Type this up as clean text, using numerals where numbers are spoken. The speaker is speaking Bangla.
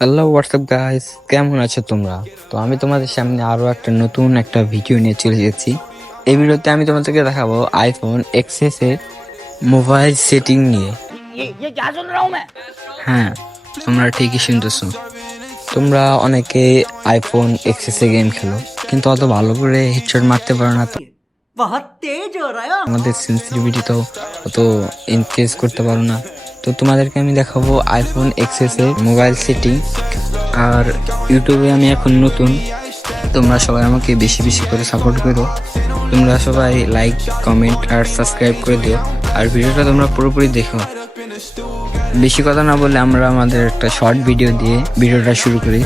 হ্যালো হোয়াটসঅ্যাপ গাইস, কেমন আছো তোমরা? তো আমি তোমাদের সামনে আরো একটা নতুন একটা ভিডিও নিয়ে চলে এসেছি। এই ভিডিওতে আমি তোমাদেরকে দেখাবো আইফোন এক্সএস এর মোবাইল সেটিং নিয়ে। ये क्या सुन रहा हूँ मैं। হ্যাঁ, তোমরা ঠিকই শুনতেছো। তোমরা অনেকে আইফোন এক্সএস এ গেম খেলো, কিন্তু অত ভালো করে হেডশট মারতে পারো না। बहुत तेज हो रहा है। আমাদের সেন্সিটিভিটি তো অত ইনক্রিজ করতে পারো না। তো তোমাদেরকে আমি দেখাবো আইফোন এক্সএস এর মোবাইল সেটিং। আর ইউটিউবে আমি এখন নতুন, তোমরা সবাই আমাকে বেশি বেশি করে সাপোর্ট করো। তোমরা সবাই লাইক, কমেন্ট আর সাবস্ক্রাইব করে দিও। আর ভিডিওটা তোমরা পুরোপুরি দেখো। বেশি কথা না বলে আমরা আমাদের একটা শর্ট ভিডিও দিয়ে ভিডিওটা শুরু করি।